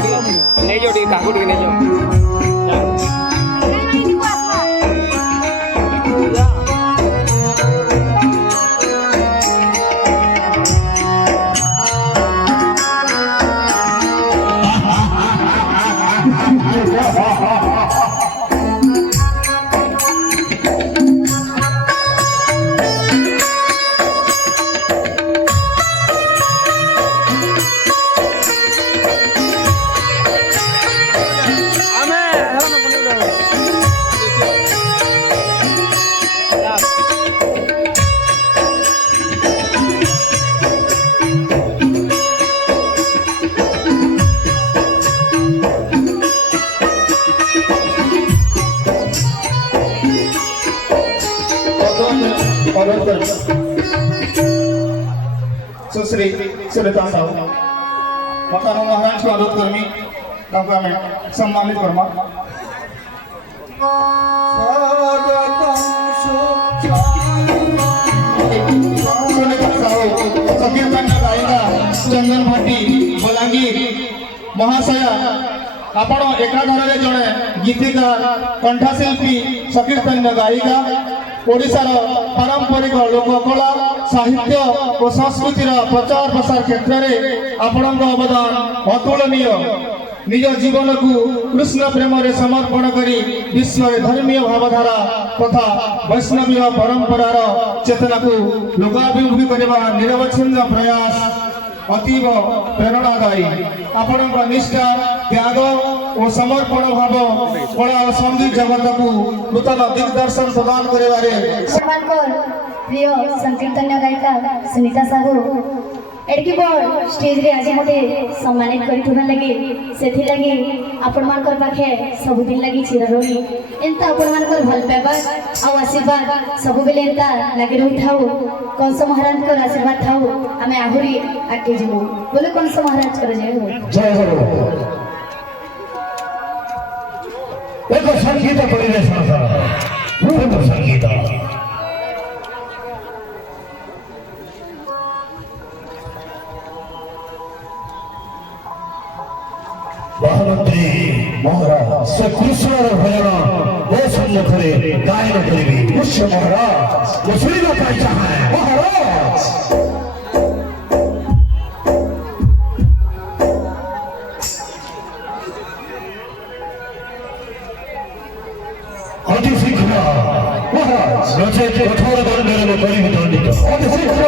नहीं जो काकू नहीं जो सुश्री सुनीता साहू मकान महाराज को अनुरोध करमी ताको हमें सम्मानित करमा सुनीता साहू संकीर्तन गायिका चंदन भाटी बलांगीर महाशया आपण एकाधार जड़े गीतिकार कंठाशिल्पी संकीर्तन गायिका ओडिशार पारंपरिक लोककला साहित्य और संस्कृतिर प्रचार प्रसार क्षेत्र में आपण अवदान अतुलनीय निज जीवन को कृष्ण प्रेम रे समर्पण करी विश्व धर्मीय भावधारा तथा वैष्णवीय परंपरार चेतना को लोकाभिमुखी करने निरवच्छिन्न प्रयास अतीव प्रेरणादायी आपण निष्ठा त्याग और समर्पण भाव कला और संगीत जगत को नूतन दिग्दर्शन प्रदान कर प्रिय संकीर्तन गायिका सुनीता साहू एडकी बड़ स्टेज रे आज मते सम्मानित करिथुना लगे सेथि लगे आपण मानकर पाखे सब दिन लगी चिररोनी एंता आपण मानकर भल पाबा आ आशीर्वाद सब बेले एंता लगे रही थाउ कंस महाराज को आशीर्वाद थाउ हमें आहुरी आके जीवो बोले कंस महाराज कर जय हो जय हो एक संगीत परिवेशन रूप संगीत महामंत्री महाराज से कृष्ण भजन वो सम्मुखरे गायन करेंगे पुष्य महाराज वो सुनिना पाई चाहे महाराज अति शीघ्र महाराज रचे कठोर दंड में करीब दंडित अति शीघ्र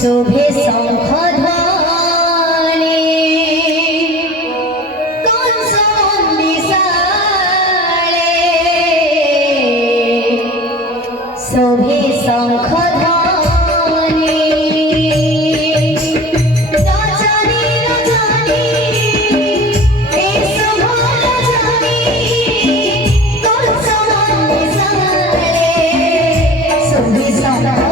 शोभे शंख ध्वनि कंस निशाले शोभे शंख ध्वनि रजनी रजनी ए शुभ रजनी कंस निशाले शोभे शंख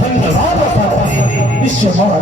धन्यवाद विश्व